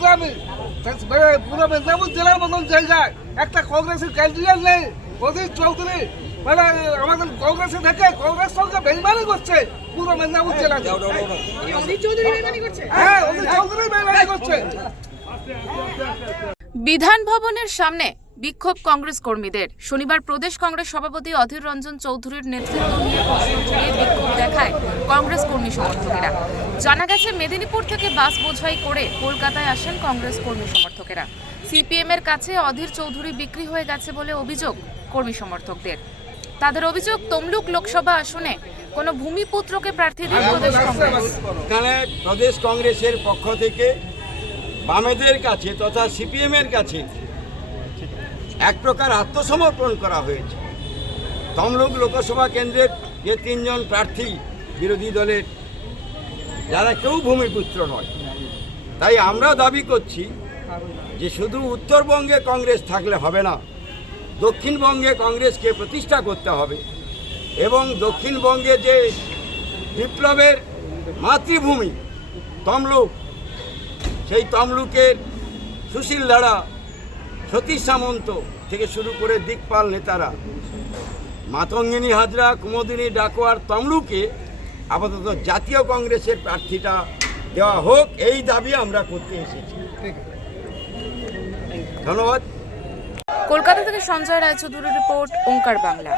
গ্রামে মানে পুরো মেদিনীপুর জেলার মতন জায়গায় একটা কংগ্রেসের ক্যান্ডিডেট নেই। অধীর চৌধুরী। মানে আমাদের কংগ্রেসে থেকে কংগ্রেস সঙ্গে বেইমানি করছে পুরো মেদিনীপুর করছে? হ্যাঁ অধীর চৌধুরী বেইমানি করছে। বিধান ভবনের সামনে বিক্ষোভ কংগ্রেস কর্মীদের। শনিবার প্রদেশ কংগ্রেস সভাপতি অধীর রঞ্জন চৌধুরীর নেতৃত্ব নিয়ে বিক্ষোভ কংগ্রেস কর্মী সমর্থকেরা। জানা গেছে মেদিনীপুর থেকে বাস বোঝাই করে কলকাতায় আসেন কংগ্রেস কর্মী সমর্থকেরা। সিপিএম এর কাছে অধীর চৌধুরী বিক্রি হয়ে গেছে বলে অভিযোগ কর্মী সমর্থকদের। তাদের অভিযোগ তমলুক লোকসভা আসনে কোনো ভূমিপুত্রকে প্রার্থী দেন প্রদেশ কংগ্রেস। প্রদেশ কংগ্রেসের পক্ষ থেকে বামেদের কাছে তথা সিপিএমের কাছে এক প্রকার আত্মসমর্পণ করা হয়েছে। তমলুক লোকসভা কেন্দ্রের যে তিনজন প্রার্থী বিরোধী দলের যারা কেউ ভূমিপুত্র নয়। তাই আমরা দাবি করছি যে শুধু উত্তরবঙ্গে কংগ্রেস থাকলে হবে না, দক্ষিণবঙ্গে কংগ্রেসকে প্রতিষ্ঠা করতে হবে এবং দক্ষিণবঙ্গে যে বিপ্লবের মাতৃভূমি তমলুক, সেই তমলুকের সুশীল ধারা, সতীশ সামন্ত থেকে শুরু করে দিকপাল নেতারা, মাতঙ্গিনী হাজরা, কুমোদিনী ডাকোয়ার তমলুকে আপাতত জাতীয় কংগ্রেসের প্রার্থীটা দেওয়া হোক এই দাবি আমরা করতে এসেছি। ধন্যবাদ। কলকাতা থেকে সঞ্জয় রায়চৌধুরীর রিপোর্ট ওঙ্কার বাংলা।